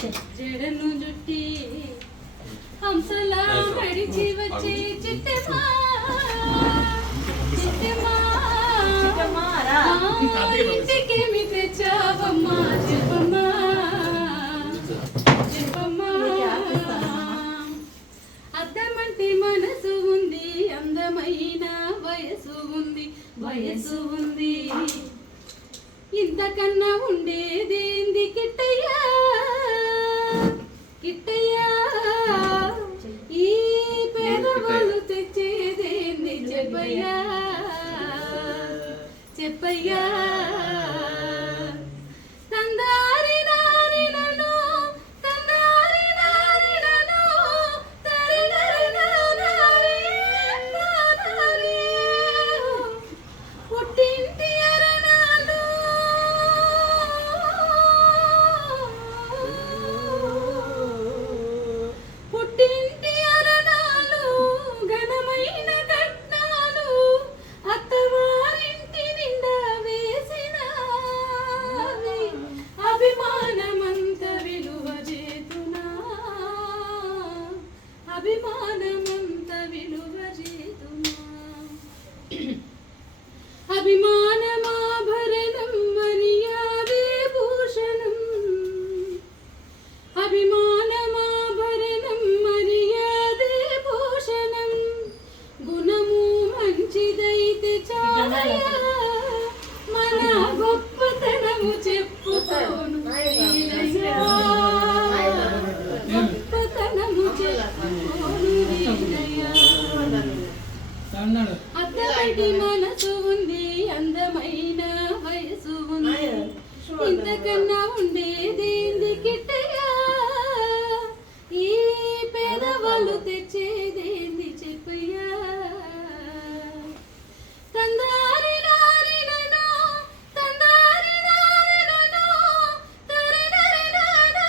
జడను జుట్టి హంసలా నడిచి వచ్చే చిట్టమా ఇంటికేమి తెచ్చావమ్మా చెప్పమ్మా చెప్పమ్మా అద్దమంటి మనసు ఉంది అందమైన వయసు ఉంది వయసు ఉంది ఇంతకన్నా ఉండేదేంది కిట్టయ్యా కిట్టయ్యా ఈ పేదవాళ్ళు తెచ్చేదేంది చెప్పయ్యా చెప్పయ్యా తందారి నారి నన్ను తందారి నారి నన్ను తరి నరి నారి నారి పుట్టింటి అరణాలు పుట్టింటి అరణాలు ఘనమైన కట్నాలు అత్తవారింటి నిండా వేసినవి అభిమానమంత విలువ చేతునా అభిమానమంత విలువ చేతునా అభిమానమాభరణం మర్యాదే భూషణం అభిమానమాభరణం మర్యాదే భూషణం గుణము మంచిదైతే చాలయ్యా మన గొప్పతనము చెప్పుకోను వీరయ్యా గొప్పతనము చెప్పుకోను వీరయ్యా అద్దబడి మనసు ఉంది అందమైన వయసు ఉంది ఇంతకన్నా ఉండేదేంది కిట్టయ్యా ఈ పేదవాళ్ళు తెచ్చేదేంది చెప్పయ్యా తందారి నారి నన్ను తందారి నారి నన్ను తరి నరి నారి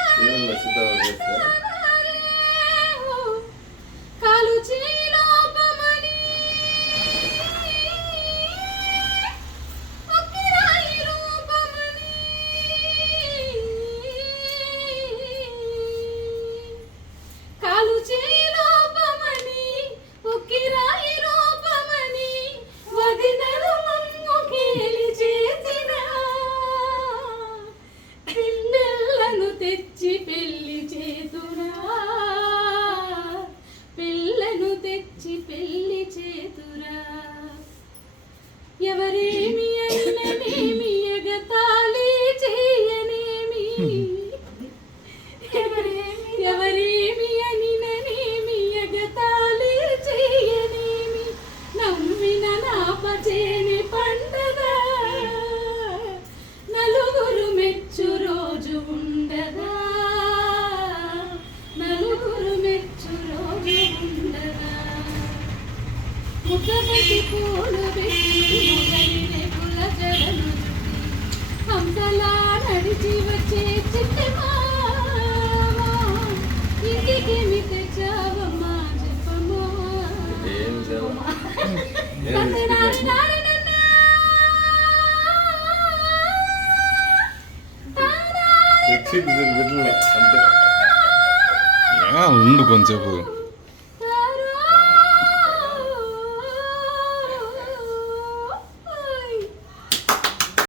కాలు చీలోపమని ఒక్కిరాయి రూపమని కాలు చీలోపమని ఒక్కిరాయి రూపమని వదినలు మమ్ము కేలి చేసిన పిల్లలను తెచ్చి పెళ్లి చేతురా పిల్లను తెచ్చి పెళ్లి చేతురా ఎవరేమి అయిననేమి ఎగతాళి చేయనేమి ఎవరేమి అనిననేమి ఎగతాళి చేయనేమి నమ్మిన నాపచేని పండదా నలుగురు మెచ్చు రోజు ఉండదా నలుగురు మెచ్చు రోజు ఉండదా ముద్దబెట్టి పూలు పెట్టి మొదలి పుల జడను హంసలా నడిచి వచ్చే చిట్టమా ఇంటికేమి తెచ్చావమ్మా చెప్పమ్మా తందనారి నారి నన్ను ఉండు కొంచెంసేపు